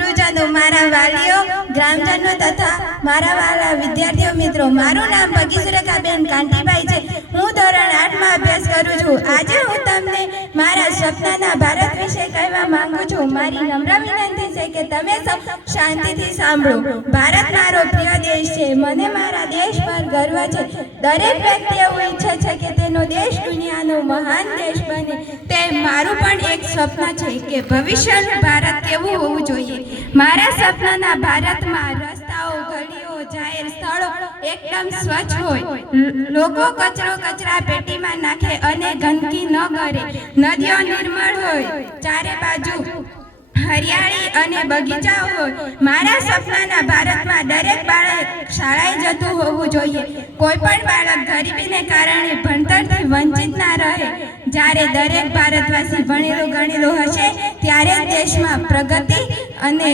ગુરુજનો, મારા વાલીઓ, ગ્રામજનો તથા મારા વાલા વિદ્યાર્થીઓ મિત્રો, મારું નામ ભગી સુરેખાબેન કાંટીભાઈ છે। હું ધોરણ 8 માં અભ્યાસ કરું છું। આજે હું તમને મારા સપનાના ભારત વિશે કહેવા માંગુ છું। મારી નમ્ર વિનંતી છે કે તમે સૌ શાંતિથી સાંભળો। ભારત મારો પ્રિય દેશ છે। મને મારા દેશ પર ગર્વ છે। દરેક વ્યક્તિ એવું ઈચ્છે છે કે તેનો દેશ દુનિયાનો મહાન દેશ બને। તે મારું પણ એક સ્વપ્ન છે કે ભવિષ્યનું ભારત કેવું હોવું જોઈએ। મારા સપનાના ભારતમાં રસ્તાઓ, ગલીઓ, જાહેર સ્થળો એકદમ સ્વચ્છ હોય, લોકો કચરો કચરા પેટીમાં નાખે અને ગંદકી ન કરે, નદીઓ નિર્મળ હોય, ચારે બાજુ હરિયાળી અને બગીચાઓ હોય। મારા સપનાના ભારતમાં દરેક બાળક શાળાએ જતું હોવું જોઈએ। કોઈ પણ બાળક ગરીબીને કારણે ભણતરથી વંચિત ના રહે। જ્યારે દરેક ભારતવાસી ભણેલો ગણેલો હશે ત્યારે દેશમાં પ્રગતિ અને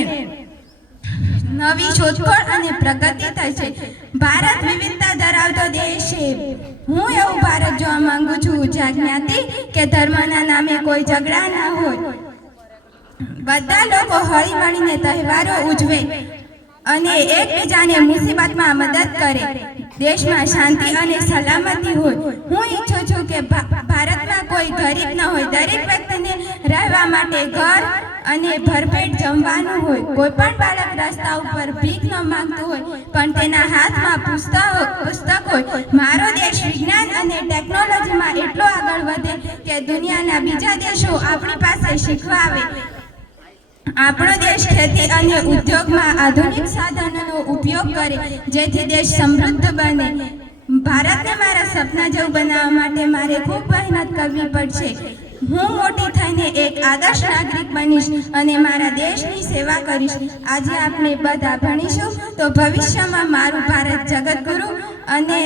નવી શોધખોળ અને પ્રગતિ થશે। ભારત વિવિધતા ધરાવતો દેશ છે। હું એવું ભારત જોવા માંગુ છું જ્યાં જ્ઞાતિ કે ધર્મના નામે કોઈ ઝઘડા ના હોય, બધા લોકો હળી મળીને તહેવારો ઉજવે અને એકબીજાને મુસીબતમાં મદદ કરે, દેશમાં શાંતિ અને સલામતી હોય। હું ઈચ્છું છું કે ભારતમાં કોઈ ગરીબ ન હોય, દરેક વ્યક્તિને રહેવા માટે ઘર અને ભરપેટ જમવાનું હોય। કોઈ પણ બાળક રસ્તા ઉપર ભીખ ન માંગતું હોય પણ તેના હાથમાં પુસ્તક હોય। મારો દેશ વિજ્ઞાન અને ટેકનોલોજીમાં એટલો આગળ વધે કે દુનિયાના બીજા દેશો આપણી પાસે શીખવા આવે। આપણો દેશ ખેતી અને ઉદ્યોગમાં આધુનિક સાધનોનો ઉપયોગ કરે જેથી દેશ સમૃદ્ધ બને। ભારતને મારા સપના જેવું બનાવવા માટે મારે ખૂબ મહેનત કરવી પડશે। હું મોટી થઈને એક આદર્શ નાગરિક બનીશ અને મારા દેશની સેવા કરીશ। આજે આપણે બધા ભણીશું તો ભવિષ્યમાં મારું ભારત જગતગુરુ અને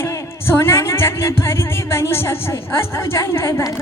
સોનાની ચકલી ફરીથી બની શકશે। અસ્તુ, જય હિન્દ, જય ભારત।